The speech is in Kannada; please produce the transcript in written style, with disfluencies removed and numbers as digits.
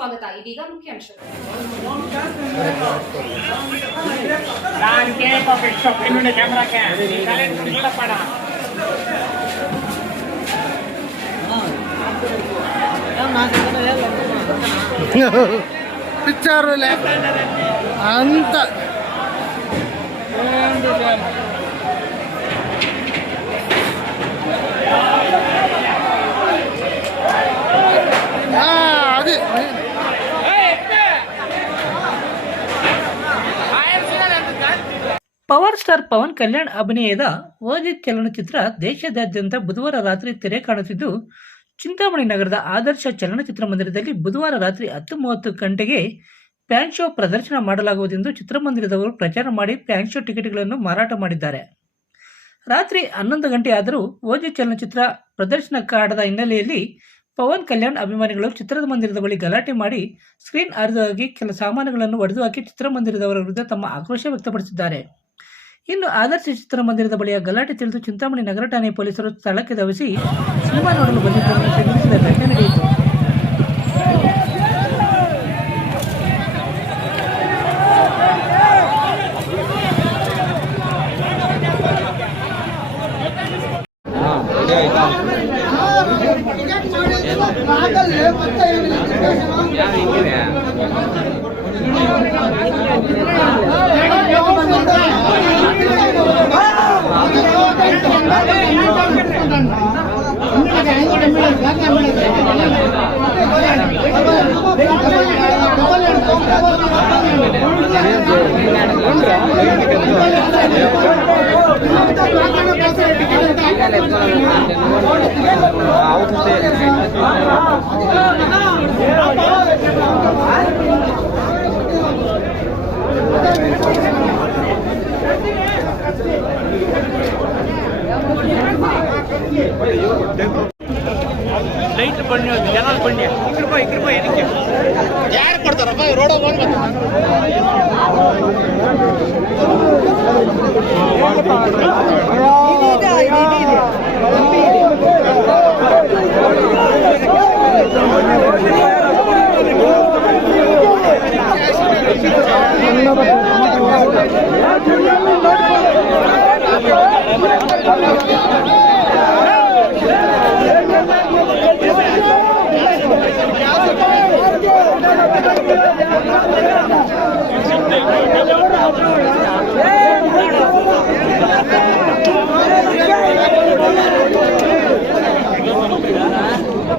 ಸ್ವಾಗತ. ಇದೀಗ ಮುಖ್ಯಾಂಶಗಳು. पिक्चर अंत అది ಪವರ್ ಸ್ಟಾರ್ ಪವನ್ ಕಲ್ಯಾಣ್ ಅಭಿನಯದ ಓಜಿ ಚಲನಚಿತ್ರ ದೇಶದಾದ್ಯಂತ ಬುಧವಾರ ರಾತ್ರಿ ತೆರೆ ಕಾಣುತ್ತಿದ್ದು, ಚಿಂತಾಮಣಿ ನಗರದ ಆದರ್ಶ ಚಲನಚಿತ್ರ ಮಂದಿರದಲ್ಲಿ ಬುಧವಾರ ರಾತ್ರಿ 10:30 ಗಂಟೆಗೆ ಫ್ಯಾನ್ ಶೋ ಪ್ರದರ್ಶನ ಮಾಡಲಾಗುವುದೆಂದು ಚಿತ್ರಮಂದಿರದವರು ಪ್ರಚಾರ ಮಾಡಿ ಫ್ಯಾನ್ ಶೋ ಟಿಕೆಟ್ಗಳನ್ನು ಮಾರಾಟ ಮಾಡಿದ್ದಾರೆ. ರಾತ್ರಿ 11 ಗಂಟೆ ಆದರೂ ಓಜಿ ಚಲನಚಿತ್ರ ಪ್ರದರ್ಶನಕ್ಕಾಗದ ಹಿನ್ನೆಲೆಯಲ್ಲಿ ಪವನ್ ಕಲ್ಯಾಣ್ ಅಭಿಮಾನಿಗಳು ಚಿತ್ರಮಂದಿರದ ಬಳಿ ಗಲಾಟೆ ಮಾಡಿ ಸ್ಕ್ರೀನ್ ಹರಿದು ಕೆಲ ಸಾಮಾನುಗಳನ್ನು ಒಡೆದು ಹಾಕಿ ಚಿತ್ರಮಂದಿರದವರ ವಿರುದ್ಧ ತಮ್ಮ ಆಕ್ರೋಶ ವ್ಯಕ್ತಪಡಿಸಿದ್ದಾರೆ. ಇನ್ನು ಆದರ್ಶ ಚಿತ್ರಮಂದಿರದ ಬಳಿಯ ಗಲಾಟೆ ತಿಳಿದು ಚಿಂತಾಮಣಿ ನಗರ ಠಾಣೆ ಪೊಲೀಸರು ಸ್ಥಳಕ್ಕೆ ಧಾವಿಸಿ ಸಿನಿಮಾ ನೋಡಲು ಬಂದಿದ್ದವರನ್ನು ಶಂಕಿಸಿದ ಘಟನೆ ನಡೆಯಿತು. ಲೈಟ್ ಬನ್ನಿ, ಜನ ಬನ್ನಿ, ಇಕ್ರಪ್ಪ ಏನಕ್ಕೆ ಯಾರು ಕೊಡ್ತಾರಪ್ಪ ರೋಡ್ ಹೋಗಿ